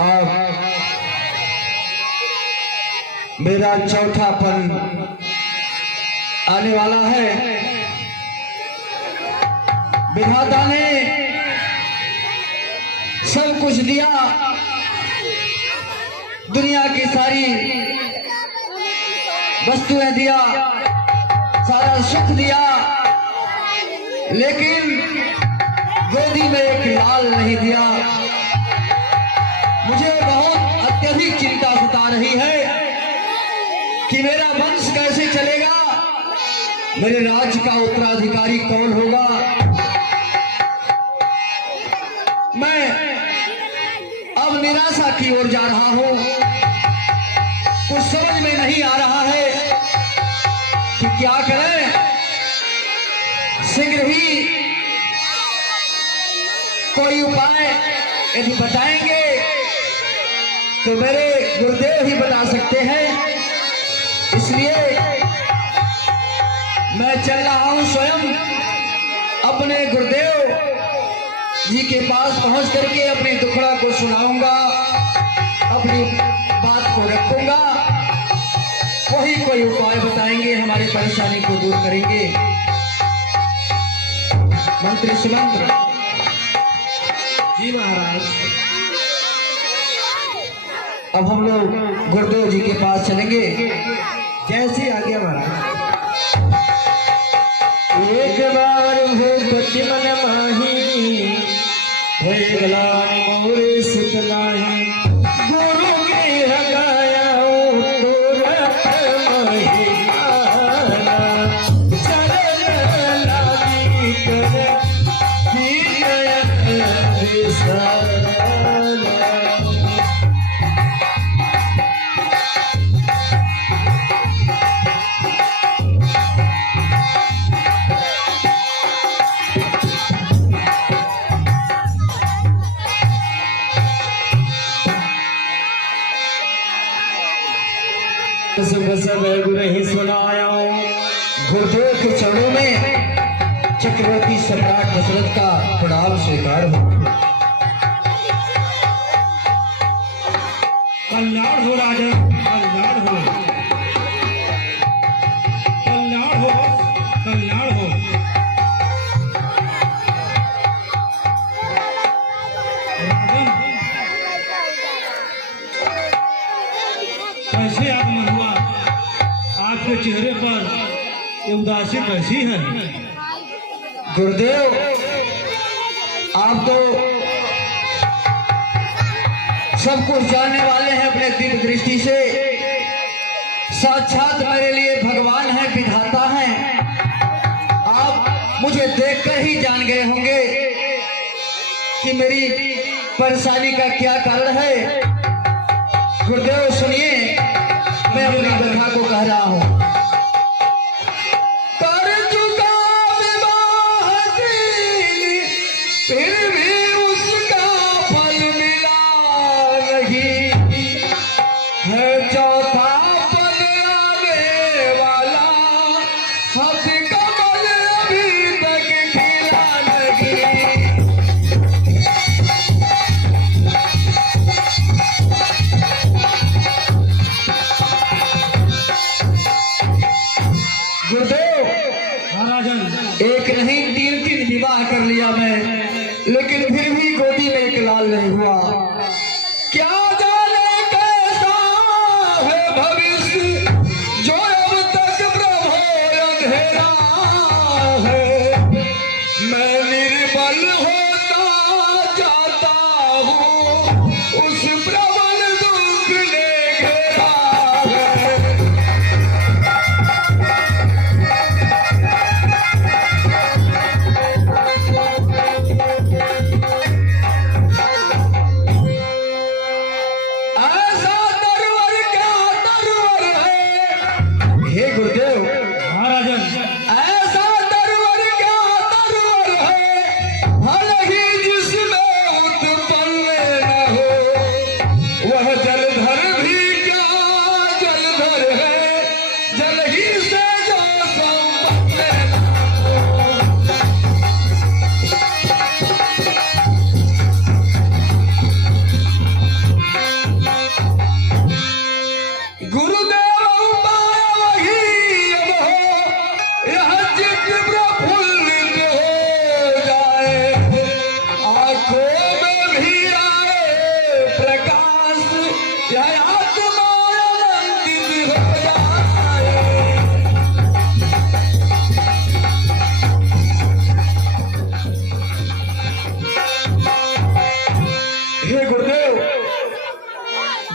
और मेरा चौथापन आने वाला है। विधाता ने सब कुछ दिया, दुनिया की सारी वस्तुएं दिया, सारा सुख दिया, लेकिन गोदी में एक लाल नहीं दिया। मुझे बहुत अत्यधिक चिंता सता रही है कि मेरा वंश कैसे चलेगा, मेरे राज्य का उत्तराधिकारी कौन होगा। मैं अब निराशा की ओर जा रहा हूं। कुछ समझ में नहीं आ रहा है कि क्या करें। शीघ्र ही कोई उपाय यदि बताएंगे तो मेरे गुरुदेव ही बता सकते हैं। इसलिए मैं चल रहा हूं, स्वयं अपने गुरुदेव जी के पास पहुंच करके अपने दुखड़ा को सुनाऊंगा, अपनी बात को रखूंगा। वही कोई उपाय बताएंगे, हमारी परेशानी को दूर करेंगे। मंत्री सुमंत्र जी महाराज। अब हम लोग गुरुदेव जी के पास चलेंगे। जैसी आज्ञा महाराज। एक बार भूपति मन माही, होए गलान मोरे सुत नाही। गुरु के हगाया तुरत महिमाना, चरण लागी कर दीनयन सरला। गुरु सुनाया गुरुदेव के चरणों में चक्रवर्ती सम्राट दशरथ का प्रणाम स्वीकार हो। कल्याण हो राजन, कल्याण हो, कल्याण हो, कल्याण हो। राजन, कैसे आप महुआ, आपके चेहरे पर ये उदासी कैसी है? गुरुदेव, आप तो सब कुछ जानने वाले हैं अपने दिव्य दृष्टि से। साक्षात मेरे लिए भगवान है, विधाता हैं। आप मुझे देखकर ही जान गए होंगे कि मेरी परेशानी का क्या कारण है। गुरुदेव सुनिए, मैं अपनी कथा को कह रहा हूं। फिर भी उसका फल मिला नहीं है, चौथा पद आने वाला, हंस कमल अभी तक खिला नहीं। गुरुदेव, महाराजन, एक नहीं 3 विवाह कर लिया मैं, लेकिन फिर भी गोदी में एक लाल नहीं हुआ। क्या जाने कैसा है भविष्य, जो अब तक प्रभो अंधेरा है। मैं निर्बल होता जाता हूँ, उस प्रबल दुख ने घेरा है।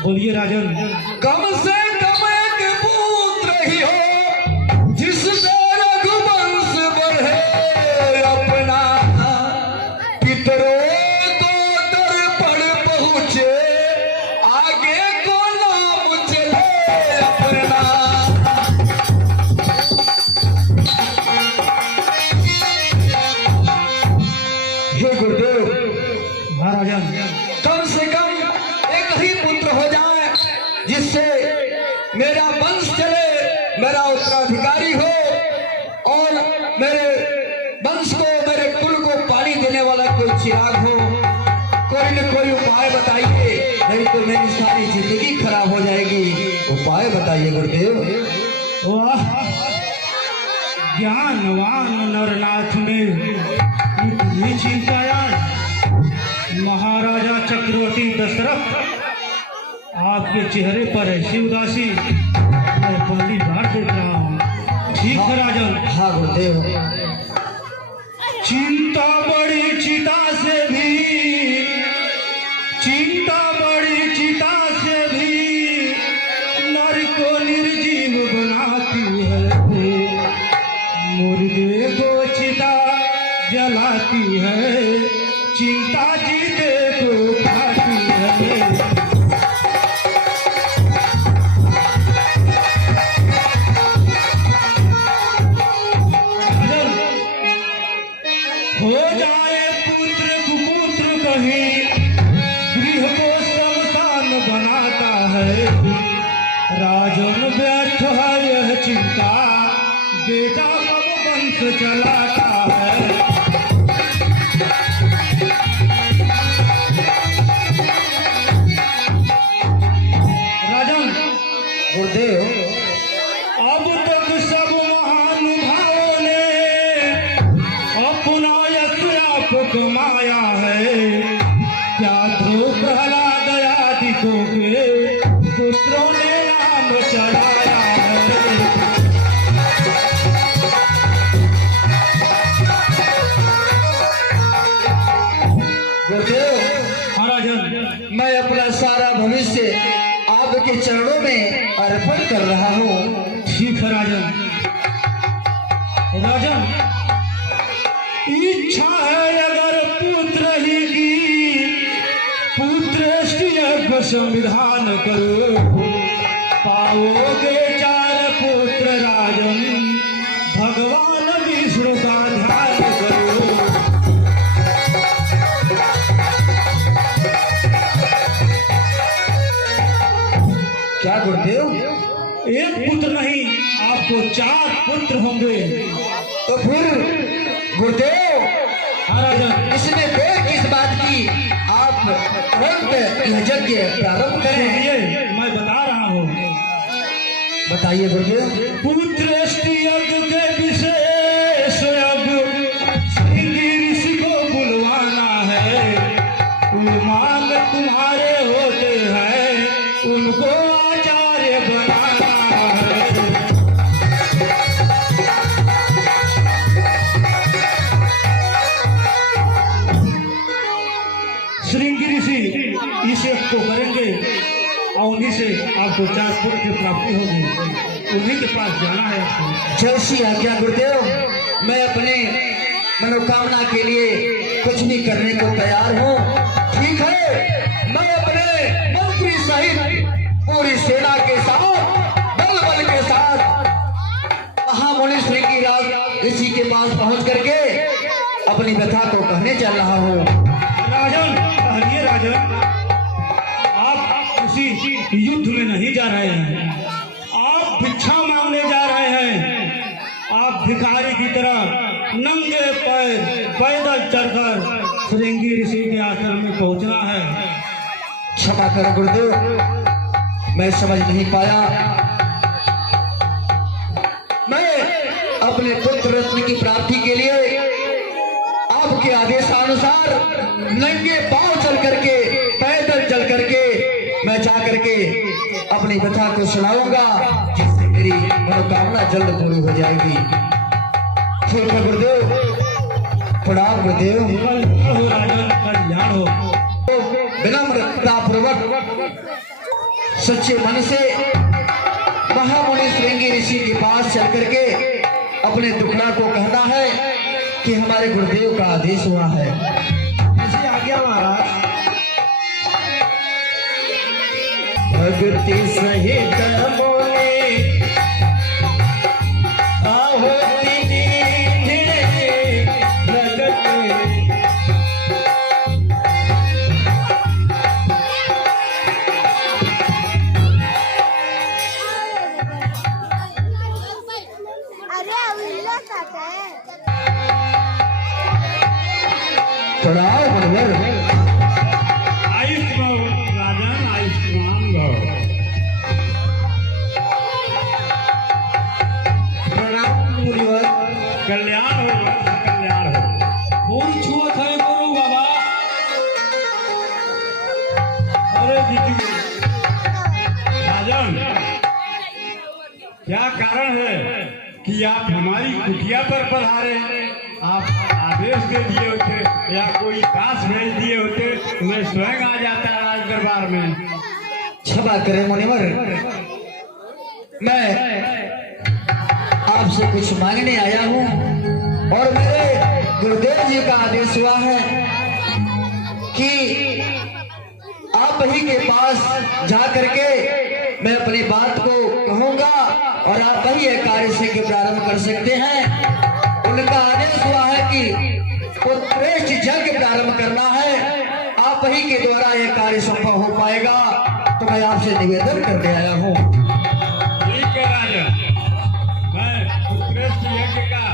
बोलिए राजन। कम से कम एक पुत्र ही हो जिससे रघुवंश बढ़े अपना, पितरों को दर्पण पहुँचे आगे को नाम चले अपना। हे गुरुदेव, महाराजन कम से कम एक ही पुत्र हो जाए जिससे मेरा वंश चले, मेरा उत्तराधिकारी हो और मेरे वंश को, मेरे कुल को पानी देने वाला कोई चिराग हो। कोई न कोई उपाय बताइए, नहीं तो मेरी सारी जिंदगी खराब हो जाएगी। उपाय बताइए गुरुदेव। वाह, ज्ञानवान नरनाथ ने इतनी चिंताया। महाराजा चक्रवर्ती दशरथ, आपके चेहरे पर ऐसी उदासी मैं पहली बार देख रहा हूँ। ठीक है राजन। हाँ गुरुदेव। चिंता बड़ी चिता से भी, चिंता बड़ी चिता से भी नर को निर्जीव बनाती है, मुर्दे को चिता जलाती है, चिंता जीते को खाती है। हो जाए पुत्र कुपुत्र कहीं, गृह को शमशान बनाता है। राजन व्यर्थ है यह चिंता, बेटा कब वंश चलाता है। राजन गुरुदेव, अब तक सब महानुभावों ने अपना यश आप कमाया है, क्या ध्रुव प्रहलाद आदिकों के पुत्रों ने नाम चढ़ाया है। गुरुदेव, हाँ राजन। मैं अपना सारा भविष्य आपके चरणों में अर्पण कर रहा हूँ। ठीक है राजन। राजन, इच्छा है अगर पुत्र ही की, पुत्र यज्ञ संविधान करो, पाओगे 4 पुत्र राजन, भगवान विष्णु का ध्यान करो। क्या गुरुदेव? एक पुत्र नहीं, आपको 4 पुत्र होंगे। तो फिर गुरुदेव, हाँ राजन। इसमें देर किस बात की? आप तुरंत यह यज्ञ प्रारंभ करें। ये मैं बता रहा हूँ। बताइए गुरुदेव। पुत्र यज्ञ के विशेष यज्ञ श्रृंगी ऋषि को बुलवाना है। उन्माद तुम्हारे होते हैं, उनको आचार्य बनाना है। श्रृंगी ऋषि इस यज्ञ को करेंगे और उन्हीं से आपको 4 पुत्र की प्राप्ति होगी। उन्हीं के पास जाना है आपको। जैसी आज्ञा गुरुदेव। मैं अपने मनोकामना के लिए कुछ भी करने को तैयार हूँ। ठीक है, मैं अपने मंत्री सहित पूरी सेना के साथ, बल के साथ महामुनि श्रृंगी ऋषि के पास पहुंच करके अपनी कथा को कहने चल रहा हूँ। राजन, कहलिए राजन, आप किसी युद्ध में नहीं जा रहे हैं, आप भिक्षा मांगने जा रहे हैं। आप भिखारी की तरह नंगे पैर पैदल चलकर श्रृंगी ऋषि के आश्रम में पहुंचना है। क्षमा करो गुरुदेव, मैं समझ नहीं पाया। मैं अपने पुत्र रत्न की प्राप्ति के लिए आपके आदेशानुसार नंगे पांव चल करके, पैदल चल करके मैं जा करके अपनी कथा को सुनाऊंगा, जिससे मेरी मनोकामना जल्द पूरी हो जाएगी। ठीक है गुरुदेव, प्रणाम गुरुदेव। कल्याण हो राजन, कल्याण हो। विनम्रता पूर्वक सच्चे मन से महामुनि श्रृंगी ऋषि के पास चल करके अपने दुखड़ा को कहता है कि हमारे गुरुदेव का आदेश हुआ है। ऐसी आज्ञा महाराज। भक्ति सहित बोले आहो चढ़ाओ मुनिवर। आयुष्मान राजन, आयुष्मान भव। प्रणाम मुनिवर। कल्याण हो, कल्याण हो। फूल छुअत है गुरु बाबा। अरे जीतू राजन, क्या कारण है कि आप हमारी कुटिया पर पधारे? आप आदेश दे दिए होते या कोई दास भेज दिए होते, मैं स्वयं आ जाता राज दरबार में। क्षमा करें मुनिवर, मैं आपसे कुछ मांगने आया हूँ और मेरे गुरुदेव जी का आदेश हुआ है कि आप ही के पास जा करके मैं अपनी बात को कहूँगा और आप ही यह कार्य से के प्रारंभ कर सकते हैं। उनका आदेश हुआ है कि उत्कृष्ट यज्ञ प्रारंभ करना है, आप ही के द्वारा यह कार्य संभव हो पाएगा, तो मैं आपसे निवेदन करने आया हूँ। ठीक है राजन, मैं उत्कृष्ट यज्ञ का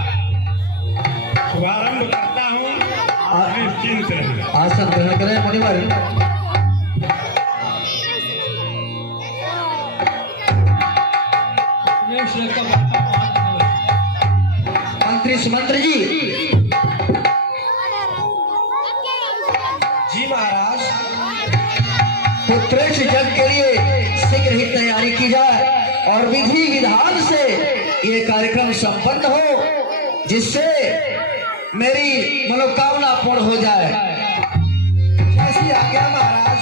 शुभारंभ करता हूँ। आप निश्चिंत रहें। आसन ग्रहण करें मुनिवर। मंत्री सुमंत्र जी। जी महाराज। उत्कृष्ट यज्ञ के लिए शीघ्र ही तैयारी की जाए और विधि विधान से ये कार्यक्रम संपन्न हो, जिससे मेरी मनोकामना पूर्ण हो जाए। ऐसी आज्ञा महाराज।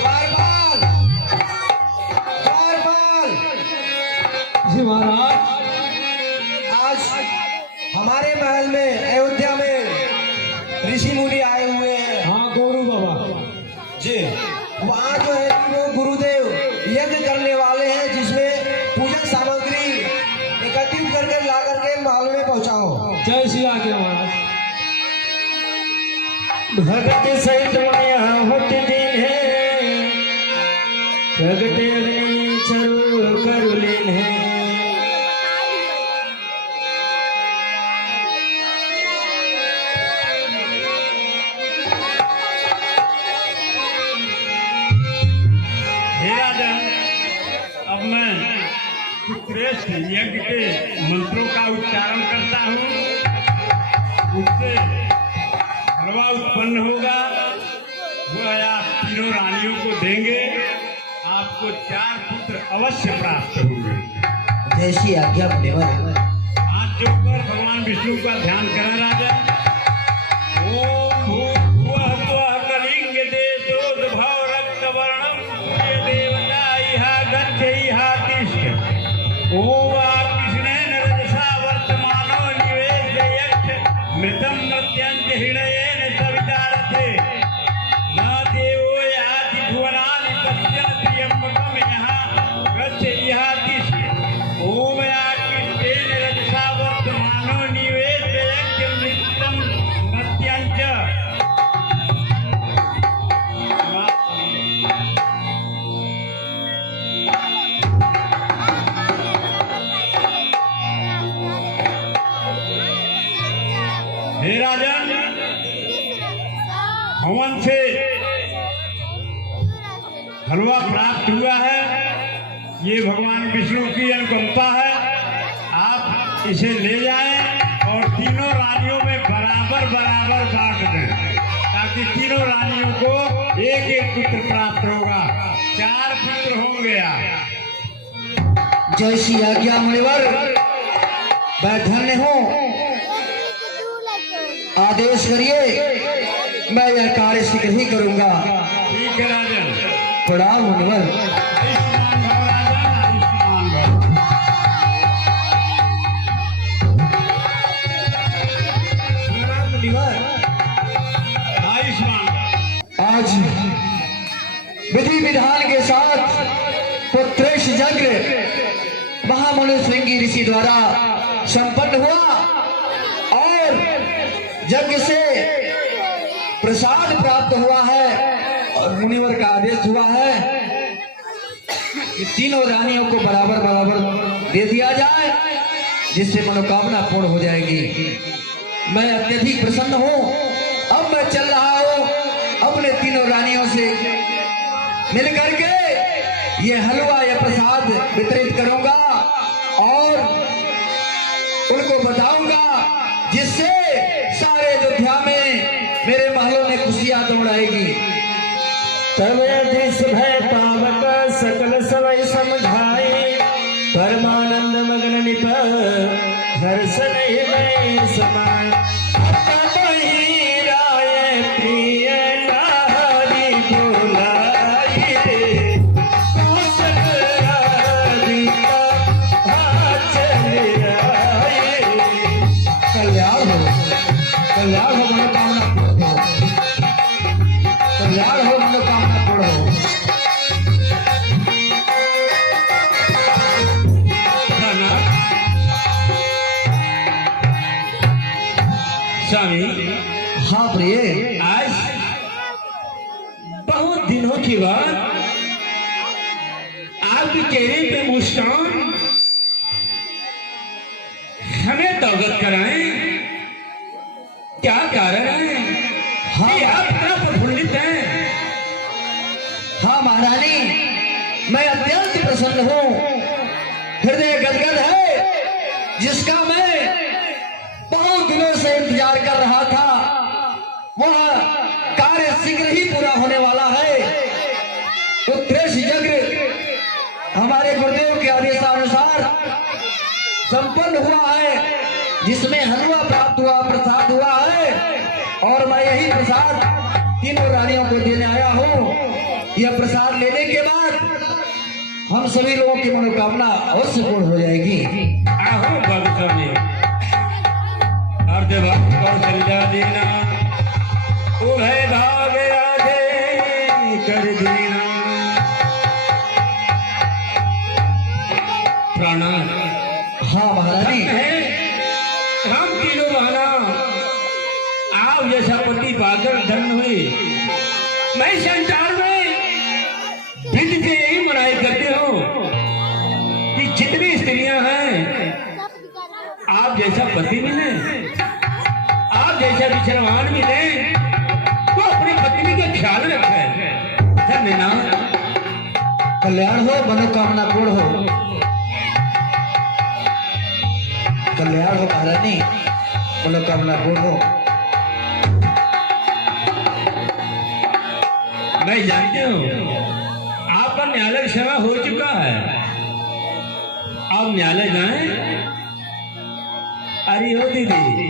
द्वारपाल, द्वारपाल। जी महाराज, आज हमारे महल में अयोध्या में ऋषि मुनि आए हुए हैं। हाँ गौरू बाबा जी। वहाँ जो है वो गुरुदेव यज्ञ करने वाले हैं, जिसमें पूजन सामग्री एकत्रित करके ला करके महल में पहुँचाओ। जय श्री आज्ञा महाराज। भगत सहित यहाँ होते दिन है, भगते अग्नि चरु करुलीन है। हे राजन, अब मैं उत्कृष्ट यज्ञ के मंत्रों का उच्चारण करता हूँ, उससे हलवा उत्पन्न होगा, वह आप तीनों रानियों को देंगे, आपको 4 पुत्र अवश्य प्राप्त होंगे। जैसी आज्ञा मुनिवर। हाथ जोड़कर भगवान विष्णु का ध्यान करें राजन। ओम भूर्भुवः स्वः कलिंग देशोद्भव रक्तवर्णं सूर्य देवता इहा गच्छ इहा तिष्ठ। ओम कृष्णेन रजसा वर्तमानो निवेश्य यक्ष मृतं मृत्यञ्च हृदयेन सवितारथे। न देवो याति भुवनानि तस्य त्र्यम्बकं यः गच्छ इहा तिष्ठ। ओम कृष्णेन रजसा वर्तमानो निवेश्य यक्ष मृतं मृत्यञ्च। हे राजन, हवन से हलवा प्राप्त हुआ है, ये भगवान विष्णु की अनुकंपा है। आप इसे ले जाएं और तीनों रानियों में बराबर बराबर बांट दें, ताकि तीनों रानियों को एक एक पुत्र प्राप्त होगा। 4 पुत्र होंगे। जैसी आज्ञा मुनिवर। मैं धन्य हूँ, आदेश करिए, मैं यह कार्य शीघ्र ही करूंगा। ठीक है राजन। प्रणाम मुनिवर। आयुष्मान भव राजन, आयुष्मान भव। आयुष्मान आज विधि विधान के साथ पुत्रेश यज्ञ महामुनि श्रृंगी ऋषि द्वारा संपन्न हुआ और यज्ञ से प्रसाद प्राप्त हुआ है और मुनिवर का आदेश हुआ है कि तीनों रानियों को बराबर बराबर दे दिया जाए, जिससे मनोकामना पूर्ण हो जाएगी। मैं अत्यधिक प्रसन्न हूँ। अब मैं चल रहा हूँ अपने तीनों रानियों से मिल करके ये हलवा या प्रसाद वितरित करूंगा और उनको बताऊंगा, जिससे सारे अयोध्या में मेरे महलों में खुशियां दौड़ाएगी। तब जिस भय पावक सकल सवै समझाई, परमानंद मगन निप हर्ष नहीं मैं समाय। अपहि राय प्रिय नारी बुलाई रे, कौशल राधिका चल आए। कल्याण हो, कल्याण हो, मनोकामना पूर्ण हो, कल्याण हो, मनोकामना पूर्ण हो। स्वामी, हाँ प्रिय, आज बहुत दिनों के बाद आपके चेहरे पे मुस्कान हमें अवगत कराएं, क्या कारण है? हाँ। कि आप इतना प्रफुल्लित हैं। हाँ महारानी, मैं अत्यंत प्रसन्न हूँ। हृदय गदगद है, जिसका मैं बहुत दिनों से इंतजार कर रहा था, वह कार्य शीघ्र ही पूरा होने वाला है। उत्कृष्ट यज्ञ हमारे गुरुदेव के आदेशानुसार संपन्न हुआ है, जिसमें हलवा प्राप्त हुआ, प्रसाद हुआ है और मैं यही प्रसाद तीनों रानियों को देने आया हूँ। यह प्रसाद लेने के बाद हम सभी लोगों की मनोकामना अवश्य पूर्ण हो जाएगी। आहो भगत में अर्ध भक्त कौशल्या देना, उभय भाग राधे कर देना। प्रणाम। हाँ महारानी, हम तीनों बहना आप जैसा पति पाकर धन हुए। मैं संसार में विधि से यही मनाई करते हो कि जितनी स्त्रियां हैं, आप जैसा पति मिले, आप जैसा विचरवान मिले, तो अपनी पत्नी का ख्याल रखे। धन्यवाद। कल्याण हो, मनोकामना पूर्ण हो। कल्याण हो महारानी, मनोकामना पूर्ण हो। मैं जानती हूँ आपका न्यायालय सेवा हो चुका है, आप न्यायालय जाएं। अरे हो दीदी,